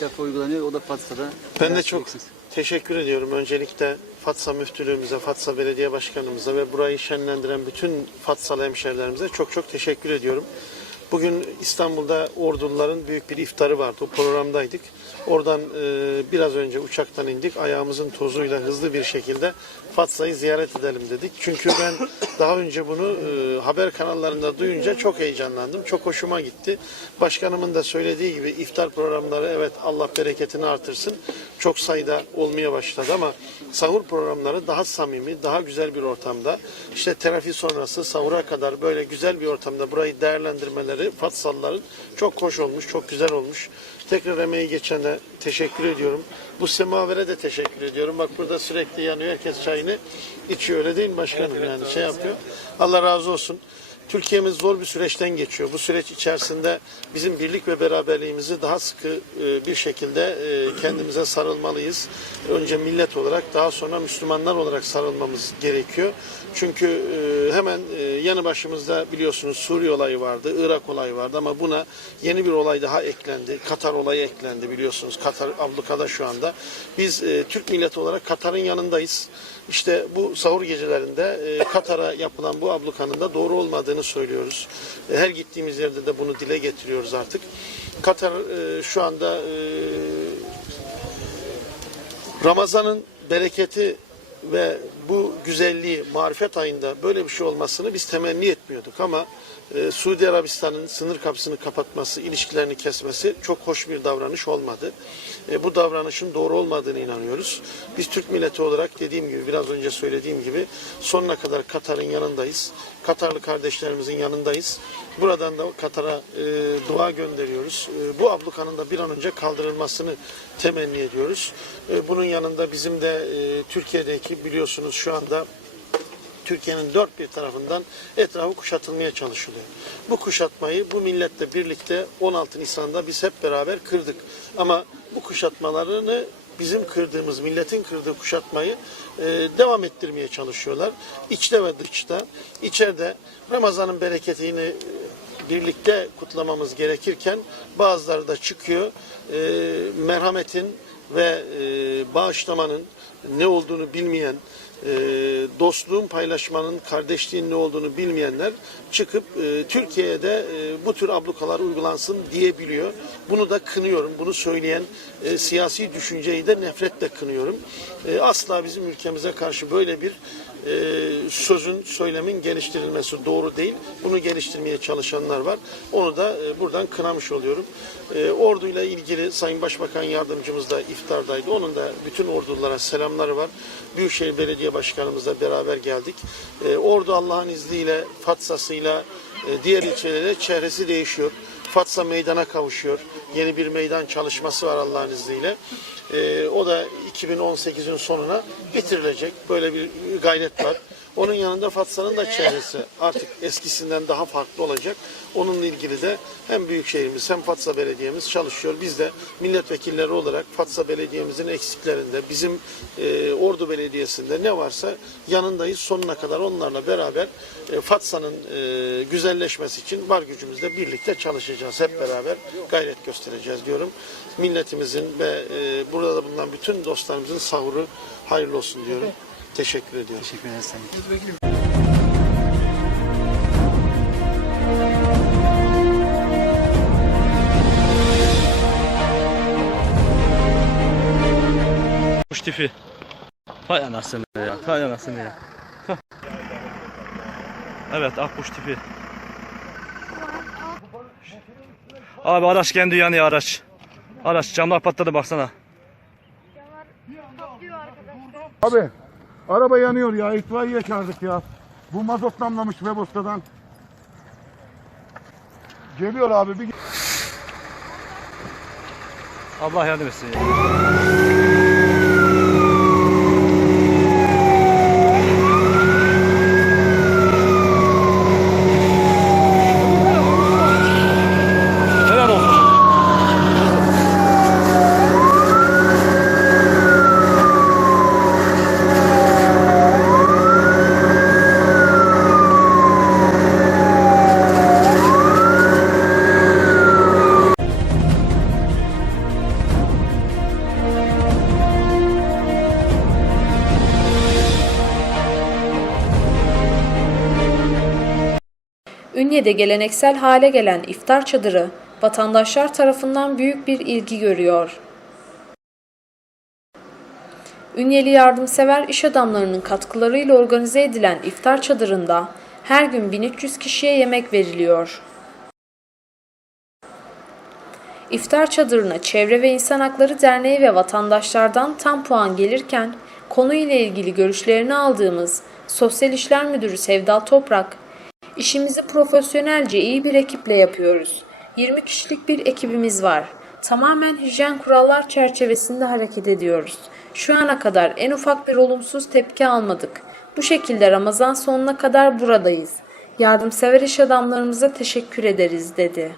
ilk defa uygulanıyor. O da Fatsa'da. Ben de çok teşekkür ediyorum. Öncelikle Fatsa Müftülüğümüze, Fatsa Belediye Başkanımıza ve burayı şenlendiren bütün Fatsalı hemşehrilerimize çok çok teşekkür ediyorum. Bugün İstanbul'da orduların büyük bir iftarı vardı. O programdaydık. Oradan e, biraz önce uçaktan indik. Ayağımızın tozuyla hızlı bir şekilde Fatsa'yı ziyaret edelim dedik. Çünkü ben daha önce bunu e, haber kanallarında duyunca çok heyecanlandım. Çok hoşuma gitti. Başkanımın da söylediği gibi iftar programları evet Allah bereketini artırsın. Çok sayıda olmaya başladı ama sahur programları daha samimi, daha güzel bir ortamda. İşte terafi sonrası sahura kadar böyle güzel bir ortamda burayı değerlendirmeleri Fatsalıların çok hoş olmuş, çok güzel olmuş. Tekrar emeği geçene teşekkür ediyorum. Bu semavere de teşekkür ediyorum. Bak burada sürekli yanıyor. Herkes çayını içiyor. Öyle değil mi başkanım? Yani şey yapıyor. Allah razı olsun. Türkiye'miz zor bir süreçten geçiyor. Bu süreç içerisinde bizim birlik ve beraberliğimizi daha sıkı e, bir şekilde e, kendimize sarılmalıyız. Önce millet olarak daha sonra Müslümanlar olarak sarılmamız gerekiyor. Çünkü e, hemen yanı başımızda biliyorsunuz Suriye olayı vardı, Irak olayı vardı ama buna yeni bir olay daha eklendi. Katar olayı eklendi biliyorsunuz. Katar ablukada şu anda. Biz Türk milleti olarak Katar'ın yanındayız. İşte bu sahur gecelerinde Katar'a yapılan bu ablukanın da doğru olmadığını söylüyoruz. E, her gittiğimiz yerde de bunu dile getiriyoruz artık. Katar e, şu anda e, Ramazan'ın bereketi ve bu güzelliği marifet ayında böyle bir şey olmasını biz temenni etmiyorduk ama e, Suudi Arabistan'ın sınır kapısını kapatması, ilişkilerini kesmesi çok hoş bir davranış olmadı. E, bu davranışın doğru olmadığını inanıyoruz. Biz Türk milleti olarak dediğim gibi biraz önce söylediğim gibi sonuna kadar Katar'ın yanındayız. Katarlı kardeşlerimizin yanındayız. Buradan da Katar'a e, dua gönderiyoruz. E, bu ablukanın da bir an önce kaldırılmasını temenni ediyoruz. E, bunun yanında bizim de e, Türkiye'deki biliyorsunuz şu anda Türkiye'nin dört bir tarafından etrafı kuşatılmaya çalışılıyor. Bu kuşatmayı bu milletle birlikte 16 Nisan'da biz hep beraber kırdık. Ama bu kuşatmalarını bizim kırdığımız, milletin kırdığı kuşatmayı e, devam ettirmeye çalışıyorlar. İçte ve dışta. İçeride Ramazan'ın bereketini e, birlikte kutlamamız gerekirken bazıları da çıkıyor. E, merhametin ve e, bağışlamanın ne olduğunu bilmeyen, e, dostluğun paylaşmanın, kardeşliğin ne olduğunu bilmeyenler çıkıp e, Türkiye'de e, bu tür ablukalar uygulansın diyebiliyor. Bunu da kınıyorum. Bunu söyleyen e, siyasi düşünceyi de nefretle kınıyorum. E, asla bizim ülkemize karşı böyle bir e, sözün, söylemin geliştirilmesi doğru değil. Bunu geliştirmeye çalışanlar var. Onu da e, buradan kınamış oluyorum. E, orduyla ilgili Sayın Başbakan Yardımcımız da iftardaydı. Onun da bütün ordulara selamları var. Büyükşehir Belediye Başkanımızla beraber geldik. E, ordu Allah'ın izniyle Fatsa'sıyla e, diğer ilçelere çehresi değişiyor. Fatsa meydana kavuşuyor. Yeni bir meydan çalışması var Allah'ın izniyle. E, o da 2018'in sonuna bitirilecek. Böyle bir gayret var. Onun yanında Fatsa'nın da çehresi artık eskisinden daha farklı olacak. Onunla ilgili de hem Büyükşehirimiz hem Fatsa Belediye'miz çalışıyor. Biz de milletvekilleri olarak Fatsa Belediye'mizin eksiklerinde, bizim e, Ordu Belediyesi'nde ne varsa yanındayız. Sonuna kadar onlarla beraber e, Fatsa'nın e, güzelleşmesi için var gücümüzle birlikte çalışacağız. Hep beraber gayret göstereceğiz diyorum. Milletimizin ve e, burada bulunan bütün dostlarımızın sahuru hayırlı olsun diyorum. Teşekkür ediyorum. Teşekkür ederiz Sayın. Kuş tipi. Vay anasını ya. Vay anasını ya. Evet akkuş tipi. Abi araç kendi yanıyor araç. Araç camlar patladı baksana. Abi araba yanıyor ya itfaiye çağırdık ya. Bu mazot damlamış Webosta'dan. Geliyor abi bir Allah yardım etsin ya. Ünye'de geleneksel hale gelen iftar çadırı vatandaşlar tarafından büyük bir ilgi görüyor. Ünyeli yardımsever iş adamlarının katkılarıyla organize edilen iftar çadırında her gün 1300 kişiye yemek veriliyor. İftar çadırına Çevre ve İnsan Hakları Derneği ve vatandaşlardan tam puan gelirken konuyla ilgili görüşlerini aldığımız Sosyal İşler Müdürü Sevda Toprak, İşimizi profesyonelce iyi bir ekiple yapıyoruz. 20 kişilik bir ekibimiz var. Tamamen hijyen kurallar çerçevesinde hareket ediyoruz. Şu ana kadar en ufak bir olumsuz tepki almadık. Bu şekilde Ramazan sonuna kadar buradayız. Yardımsever iş adamlarımıza teşekkür ederiz dedi.